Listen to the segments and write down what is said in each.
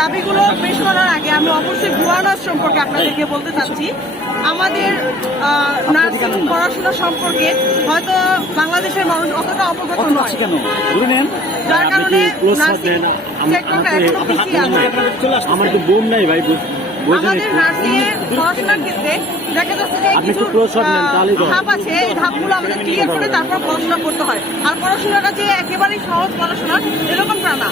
দাবিগুলো পেশ করার আগে আমি অবশ্যই ভুয়া নার্স সম্পর্কে আপনাদেরকে বলতে চাচ্ছি। আমাদের নার্সিং পড়াশোনা সম্পর্কে হয়তো বাংলাদেশের মানুষ অতটা অবগত নয়, যার কারণে নার্সিং সেক্টরটা এখনো পিছিয়ে আছে। আমাদের নার্সিং এর পড়াশোনার ক্ষেত্রে দেখা যাচ্ছে যে কিছু ধাপ আছে, এই ধাপগুলো আমাদের ক্লিয়ার করে তারপর পড়াশোনা করতে হয়। আর পড়াশোনাটা যে একেবারেই সহজ পড়াশোনা এরকমটা না।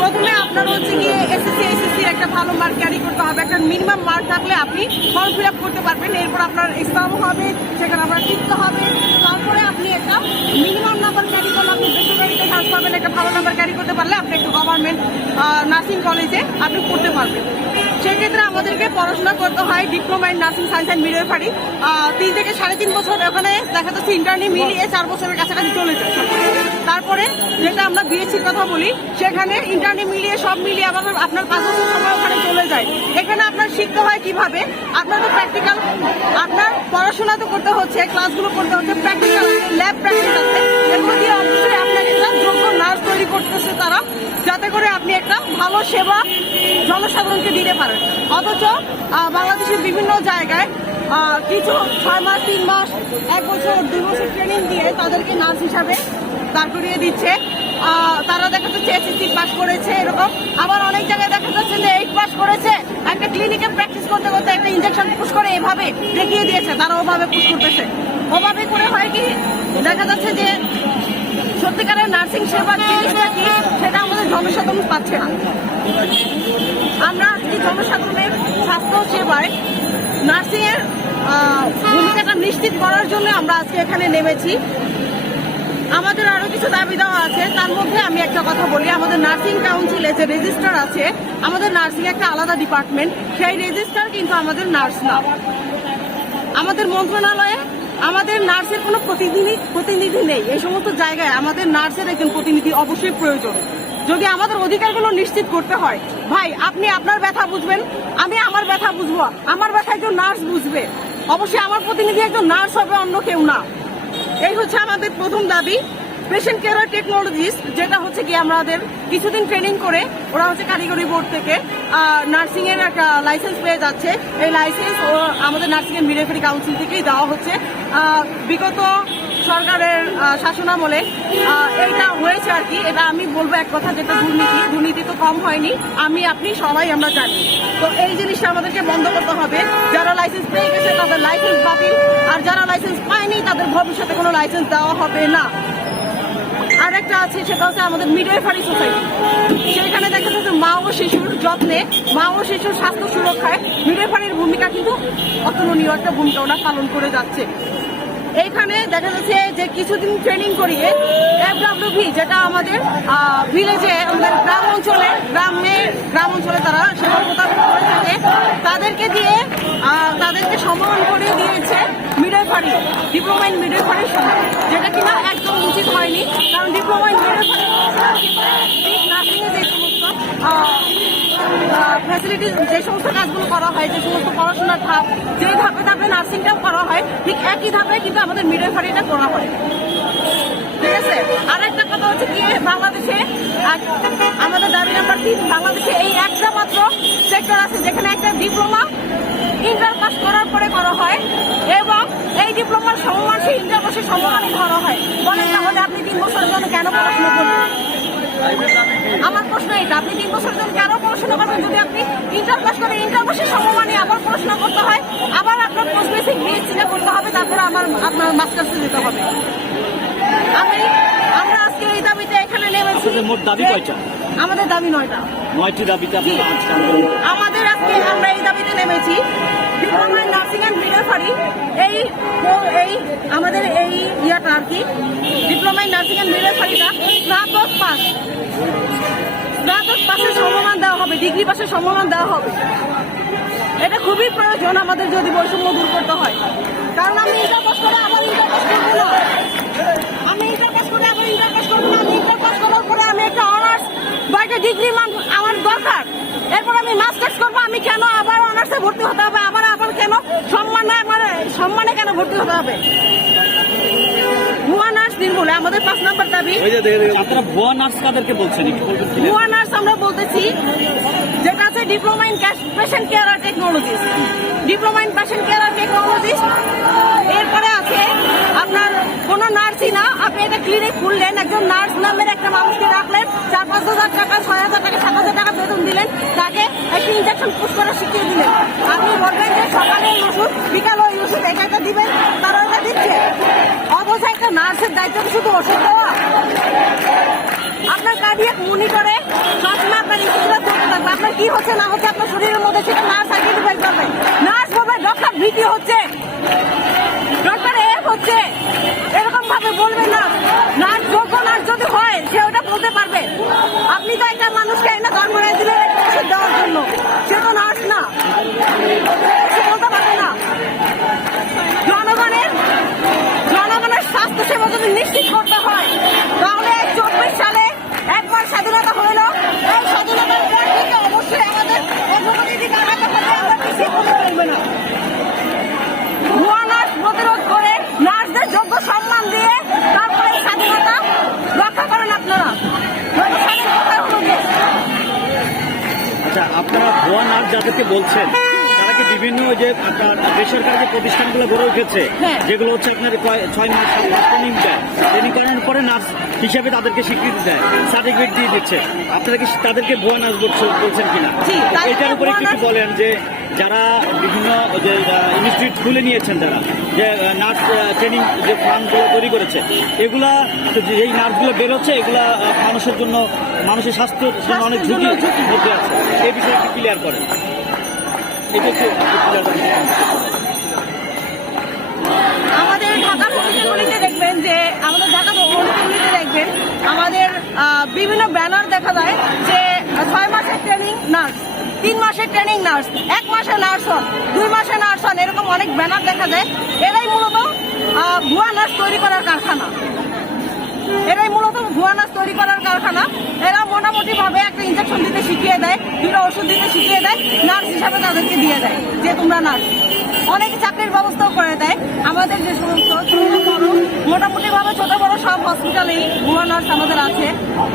প্রথমে আপনার হচ্ছে গিয়ে এসএসসি একটা ভালো মার্ক ক্যারি করতে হবে। একটা মিনিমাম মার্ক থাকলে আপনি ফর্ম ফিল আপ করতে পারবেন। এরপর আপনার এক্সাম হবে, সেখানে আপনার টিকতে হবে। তারপরে আপনি একটা মিনিমাম নাম্বার ক্যারি করলে আপনি বেসরকারিতে চান্স পাবেন। একটা ভালো নাম্বার ক্যারি করতে পারলে আপনি একটা গভর্নমেন্ট নার্সিং কলেজে আপনি পড়তে পারবেন। সেক্ষেত্রে আমাদেরকে পড়াশোনা করতে হয় diploma in nursing science and midwifery. 3 থেকে 3.5 বছর ওখানে দেখা যাচ্ছে ইন্টার্নি মিলিয়ে 4 বছরের কাছাকাছি চলে যায়। তারপরে যেটা আমরা বিএসসির কথা বলি, সেখানে ইন্টার্নি মিলিয়ে সব মিলিয়ে আবার আপনার 5 বছর সময় ওখানে চলে যায়। এখানে আপনার শিখতে হয় কিভাবে, আপনার তো প্র্যাকটিক্যাল, আপনার পড়াশোনা তো করতে হচ্ছে, ক্লাসগুলো করতে হচ্ছে, প্র্যাকটিক্যাল আছে, ল্যাব প্র্যাকটিস আছে। এগুলো দিয়ে অবশ্যই আপনাকে একটা যোগ্য নার্স তৈরি করতেছে তারা, যাতে করে আপনি একটা ভালো সেবা জনসাধারণকে দিতে পারেন। অথচ বাংলাদেশের বিভিন্ন জায়গায় কিছু 6 মাস, 3 মাস, 1 বছর, 2 বছর ট্রেনিং দিয়ে তাদেরকে নার্স হিসাবে দাঁড় করিয়ে দিচ্ছে। তারা দেখা যাচ্ছে এসএসসি পাস করেছে এরকম, আবার অনেক জায়গায় দেখা যাচ্ছে যে 8 পাস করেছে, একটা ক্লিনিকে প্র্যাকটিস করতে করতে একটা ইঞ্জেকশন পুশ করে এভাবে দেখিয়ে দিয়েছে, তারা ওভাবে পুশ করতেছে। ওভাবে করে হয় কি, দেখা যাচ্ছে যে সত্যিকারের নার্সিং সেবার জিনিসটা কি সেটা আমাদের জনসাধারণ পাচ্ছে না। আমরা আজকে জনসাধারণের স্বাস্থ্য সেবায় নার্সিং এর ভূমিকাটা নিশ্চিত করার জন্য আমরা আজকে এখানে নেমেছি। আমাদের আরো কিছু দাবি দেওয়া আছে, তার মধ্যে আমি একটা কথা বলি। আমাদের নার্সিং কাউন্সিলে যে রেজিস্ট্রার আছে, আমাদের নার্সিং একটা আলাদা ডিপার্টমেন্ট, সেই রেজিস্ট্রার কিন্তু আমাদের নার্স না। আমাদের মন্ত্রণালয়ে আমাদের নার্সের কোনো প্রতিনিধি নেই। এই সমস্ত জায়গায় আমাদের নার্সের একজন প্রতিনিধি অবশ্যই প্রয়োজন। যদি আমাদের অধিকারগুলো নিশ্চিত করতে হয়, ভাই আপনি আপনার ব্যথা বুঝবেন, আমি আমার ব্যথা বুঝবো, আমার ব্যথা একজন নার্স বুঝবে। অবশ্যই আমার প্রতিনিধি একজন নার্স হবে, অন্য কেউ না। এই হচ্ছে আমাদের প্রথম দাবি। পেশেন্ট কেয়ার টেকনোলজিস্ট, যেটা হচ্ছে কি আমাদের কিছুদিন ট্রেনিং করে ওরা হচ্ছে কারিগরি বোর্ড থেকে নার্সিং এর একটা লাইসেন্স পেয়ে যাচ্ছে। এই লাইসেন্স আমাদের নার্সিং এর মিডওয়াইফারি কাউন্সিল থেকেই দেওয়া হচ্ছে। বিগত সরকারের শাসনামলে এটা হয়েছে আর কি। এটা আমি বলবো এক কথা, যেটা দুর্নীতি তো কম হয়নি, আমি আপনি সবাই আমরা জানি। তো এই জিনিসটা আমাদেরকে বন্ধ করতে হবে। যারা লাইসেন্স পেয়ে গেছে তাদের লাইসেন্স বাতিল, আর যারা লাইসেন্স পায়নি তাদের ভবিষ্যতে কোনো লাইসেন্স দেওয়া হবে না। আর একটা আছে, সেটা হচ্ছে আমাদের মিডওয়াইফারি সোসাইটি। সেখানে দেখা যাচ্ছে মা ও শিশুর যত্নে, মা ও শিশুর স্বাস্থ্য সুরক্ষায় মিডওয়াইফারির ভূমিকা কিন্তু অতুলনীয় একটা ভূমিকা ওরা পালন করে যাচ্ছে। এইখানে দেখা যাচ্ছে যে কিছুদিন ট্রেনিং করিয়ে FWV, যেটা আমাদের ভিলেজে, আমাদের গ্রাম অঞ্চলে তারা সেবা প্রদান করে থাকে, তাদেরকে দিয়ে তাদেরকে সম্মান করে দিয়েছে মিডওয়াইফারি, ডিপ্লোমা ইন মিডওয়াইফারির সঙ্গে, যেটা কিনা একদম উচিত হয়নি। কারণ ডিপ্লোমা ইন মিডওয়াইফারি নার্সিং এ যে সমস্ত ফ্যাসিলিটিস, যে সমস্ত কাজগুলো করা হয়, যে সমস্ত পড়াশোনার ধাপ, যে ধাপে ধাপে নার্সিংটাও করা হয়, ঠিক একই ধাপে কিন্তু আমাদের মিডওয়াইফারিটা করা হয়। ঠিক আছে। আর একটা কথা হচ্ছে কি, বাংলাদেশে আমাদের দাবি নাম্বার 3, বাংলাদেশে এই একটা মাত্র সেক্টর আছে যেখানে একটা ডিপ্লোমা ইন্টার পাস করার পরে করা হয়, এবং এই ডিপ্লোমার সমমান সেই ইন্টার পাসের সমমানই করা হয়। বলেন তাহলে আপনি 3 বছরের জন্য কেন পড়াশোনা করবেন? আমার প্রশ্ন এটা, আপনি 3 বছরের জন্য কেন পড়াশোনা করবেন যদি আপনি ইন্টার পাস করে ইন্টার পাসের সমমানই আবার পড়াশোনা করতে হয়, আবার আপনার পোস্ট বেসিক বিএসসিটা করতে হবে, তারপরে আপনার মাস্টার্সে যেতে হবে। আমরা আজকে এই দাবিতে এখানে নেমেছি। আমাদের দাবি 9টি দাবিতে আমাদের আজকে আমরা এই দাবিতে নেমেছি। Diploma in nursing and midwifery, এই আমাদের এই ইয়াটা আর কি, ডিপ্লোমা ইন নার্সিং অ্যান্ড মিডওয়াইফারিটা স্নাতক পাশের সমমান দেওয়া হবে, ডিগ্রি পাশের সমমান দেওয়া হবে। এটা খুবই প্রয়োজন আমাদের যদি বৈষম্য দূর করতে হয়। কারণ আমি ইন্টার পাস করে আবার ইন্টার পাস করবো না, আমি ইন্টার পাস করার পরে আমি একটা অনার্স বা একটা ডিগ্রি আমার দরকার, এরপর আমি মাস্টার্স করবো। আমি কেন আবার অনার্সে ভর্তি হতে হবে? আবার কেন সম্মানে কেন ভর্তি হতে হবে? ভুয়া নার্স নির্মূলে আমাদের 5 নম্বর দাবি। আপনারা ভুয়া নার্স কাদেরকে বলছেন একটু বলবেন কি? ভুয়া নার্স আমরা বলতেছি যেটা আছে ডিপ্লোমা ইন পেশেন্ট কেয়ার আর technologist, diploma in patient care আর টেকনোলজিস্ট। এরপরে আছে আপনার কোনো নার্সই না, আপনি একটা ক্লিনিক খুললেন, একজন নার্স নামের একটা মানুষকে রাখলেন, 4-5 হাজার টাকা, 6,000 টাকা, 7,000 টাকা বেতন দিলেন, তাকে একটা ইনজেকশন পুশ করে শিখিয়ে দিলেন। আপনি বলবেন যে সকালে এই ওষুধ, বিকালে ওই ওষুধ, এটা দিবেন, তারা ওটা দিচ্ছে। অথচ একটা নার্সের দায়িত্ব কি শুধু ওষুধ দেওয়া? আপনার কার্ডিয়াক মনিটরে সবসময় আপনার ইনস্যুরেন্স চলতে থাকবে। আপনার কি হচ্ছে না হচ্ছে আপনার শরীরের মধ্যে সেটা নার্স আইডেন্টিফাই করবে। নার্স বলবে ডক্টর ভিটি হচ্ছে, ডক্টর এফ হচ্ছে, এরকম ভাবে বলবে না। নার্স যোগ্য নার্স যদি হয় সে ওটা বলতে পারবে। আপনি তো একটা মানুষকে এনে ধর্মরায় দিলেন ওষুধ দেওয়ার জন্য, সে তো নার্স না, সে বলতে পারবে না। জনগণের স্বাস্থ্য সেবা যদি নিশ্চিত করতে হয় তাহলে 24 সালে একবার স্বাধীনতা হইল, এই স্বাধীনতার পর থেকে অবশ্যই আমাদের অগ্রগতির আগাতে হবে, আমরা পিছিয়ে পড়তে পারবে না। ভুয়া নার্স প্রতিরোধ করে নার্সদের যোগ্য সম্মান দিয়ে তারপরে স্বাধীনতা রক্ষা করেন আপনারা। আচ্ছা, আপনারা ভুয়া নার্স যাদেরকে বলছেন তারা কি বিভিন্ন যে আপনার বেসরকারি যে প্রতিষ্ঠানগুলো গড়ে উঠেছে, হ্যাঁ, যেগুলো হচ্ছে আপনার 6 মাস ট্রেনিং দেয়, ট্রেনিং করানোর পরে নার্স হিসাবে তাদেরকে স্বীকৃতি দেয়, সার্টিফিকেট দিয়ে দিচ্ছে, আপনারা কি তাদেরকে ভুয়া নার্স বলছেন কিনা? এটার উপরে কিছু বলেন যে যারা বিভিন্ন যে ইনস্টিটিউট খুলে নিয়েছেন, তারা যে নার্স ট্রেনিং যে ফার্মগুলো তৈরি করেছে, এগুলা এই নার্সগুলো বেরোচ্ছে, এগুলা মানুষের জন্য, মানুষের স্বাস্থ্য অনেক ঝুঁকি মধ্যে আছে, এই বিষয়ে একটু ক্লিয়ার করেন। এটা একটু ক্লিয়ার করেন। আমাদের ঢাকা মেডিকেলগুলিতে দেখবেন যে আমাদের ঢাকা মেডিকেলগুলিতে দেখবেন আমাদের বিভিন্ন ব্যানার দেখা যায় যে 6 মাসের ট্রেনিং নার্স, 3 মাসের ট্রেনিং নার্স, 1 মাসে নার্স হন, 2 মাসে নার্স হন, এরকম অনেক ব্যানার দেখা যায়। এরাই মূলত ভুয়া নার্স তৈরি করার কারখানা, এরাই মূলত ভুয়া নার্স তৈরি করার কারখানা। এরা মোটামুটি ভাবে একটা ইনজেকশন দিতে শিখিয়ে দেয়, 2টা ওষুধ দিতে শিখিয়ে দেয়, নার্স হিসাবে তাদেরকে দিয়ে দেয় যে তোমরা নার্স। অনেকে চাকরির ব্যবস্থাও করে দেয়। আমাদের যে সমস্ত মোটামুটি ভাবে ছোট বড় সব হসপিটালেই ভুয়া নার্স আমাদের আছে,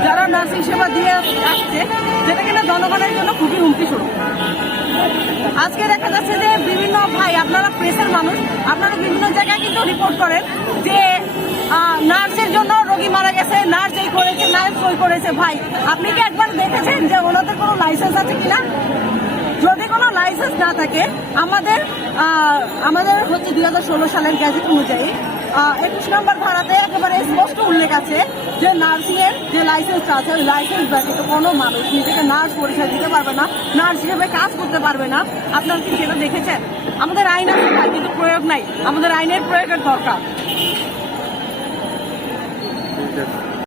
যারা নার্সিং সেবা দিয়ে আসছে, যেটা কিনা জনগণের জন্য খুবই হুমকি স্বরূপ। আজকে দেখা যাচ্ছে যে বিভিন্ন ভাই, আপনারা প্রেসের মানুষ, আপনারা বিভিন্ন জায়গায় কিন্তু রিপোর্ট করেন যে নার্সের জন্য রোগী মারা গেছে, নার্স এই করেছে, নার্স ওই করেছে। ভাই, আপনি কি একবার দেখেছেন যে ওনাদের কোনো লাইসেন্স আছে কিনা? যদি কোনো লাইসেন্স না থাকে, আমাদের হচ্ছে 2016 সালের গ্যাজেট অনুযায়ী 21 নম্বর ধারাতে একেবারে স্পষ্ট উল্লেখ আছে যে নার্সিং এর যে লাইসেন্সটা আছে, ওই লাইসেন্স ব্যতীত কোনো মানুষ নিজেকে নার্স পরিচয় দিতে পারবে না, নার্স হিসেবে কাজ করতে পারবে না। আপনারা কি সেটা দেখেছেন? আমাদের আইন আছে কিন্তু প্রয়োগ নাই, আমাদের আইনের প্রয়োগের দরকার।